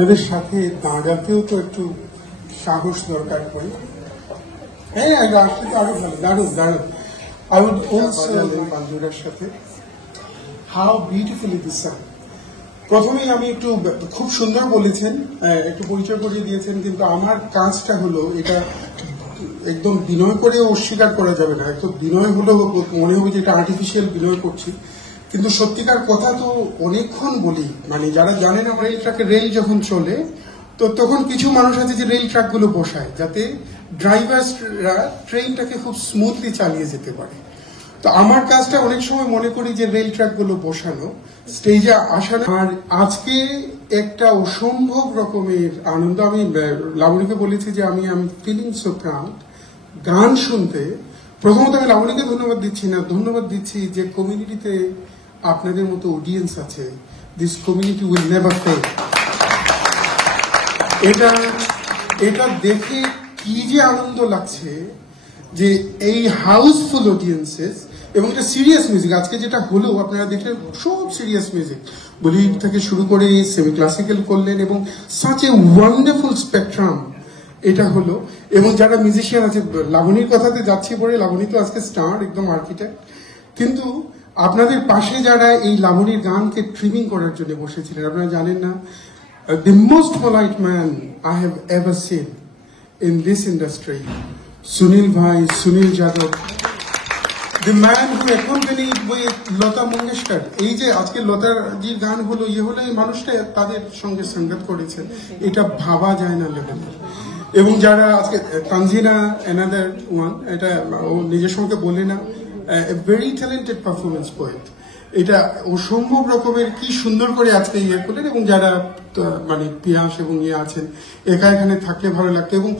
আপনাদের সাথে দাঁড়াতেও তো একটু সাহস দরকার পড়ে। হ্যাঁ, আসলে তো আরো ভালো, দারুণ দারুণ। I would also বান্ধবীর সাথে how beautifully this song. প্রথমেই আমি একটু খুব সুন্দর বলেছেন, একটু পরিচয় করিয়ে দিয়েছেন, কিন্তু আমার কাজটা হলো এটা একদম বিনয় করে অস্বীকার করা যাবে না। একদম বিনয় হলেও মনে হবে যে এটা আর্টিফিশিয়াল বিনয় করছি, কিন্তু সত্যিকার কথা তো অনেকক্ষণ বলি। মানে যারা জানেন আমার রেল ট্রাকে রেল যখন চলে তো তখন কিছু মানুষ আছে যে রেল ট্রাক গুলো বসায় যাতে ড্রাইভাররা ট্রেনটাকে খুব স্মুথলি চালিয়ে যেতে পারে। তো আমার কাজটা অনেক সময় মনে করি যে রেল ট্রাক গুলো বসানো, স্টেজে আসানো। আর আজকে একটা অসম্ভব রকমের আনন্দ। আমি লাবণীকে বলেছি যে আমি ফিলিং সো প্রাউড গান শুনতে। প্রথমত আমি লাবণীকে ধন্যবাদ দিচ্ছি না, ধন্যবাদ দিচ্ছি যে কমিউনিটিতে আপনাদের মতো অডিয়েন্স আছে। This community will never fail. এটা দেখে কি যে আনন্দ লাগছে যে এই হাউসফুল অডিয়েন্সেস, এবং এটা সিরিয়াস মিউজিক। আজকে যেটা হলো আপনারা দেখলেন সব সিরিয়াস মিউজিক, বলিউড থেকে শুরু করে সেমি ক্লাসিক্যাল করলেন, এবং সাচ এ ওয়ান্ডারফুল স্পেকট্রাম এটা হলো। এবং যারা মিউজিশিয়ান আছে, লাবণীর কথাতে যাচ্ছি পরে, লাবণী তো আজকে স্টার, একদম আর্কিটেক্ট, কিন্তু আপনাদের পাশে যারা এই লাবণীর গানকে ট্রিমিং করার জন্য বসেছিলেন, আপনারা জানেন না, the most polite man I have ever seen in this industry, Sunil Bhai, Sunil Jadhav, the man who accompanied with Lata Mangeshkar. এই যে আজকে লতার জির গান হলো, হলো এই মানুষটা তাদের সঙ্গে সংগত করেছেন, এটা ভাবা যায় না লেভেলে। এবং যারা আজকে তানজিনা অ্যানাদার ওয়ান, এটা ও নিজের সঙ্গে বলে না, ভেরি ট্যালেন্টেড পারফরমেন্স পোয়েট। এটা অসম্ভব রকমের কি সুন্দর করে আজকে করলেন। এবং যারা মানে পিয়াস এবং আছেন, একা এখানে থাকলে ভালো লাগতো। এবং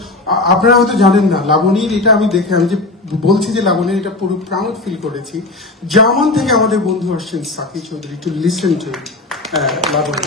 আপনারা হয়তো জানেন না, লাবণীর এটা আমি দেখে, আমি যে বলছি যে লাবণীর এটা পুরো প্রাউড ফিল করেছি। জার্মান থেকে আমাদের বন্ধু আসছেন Saki Chowdhury to listen to Laboni.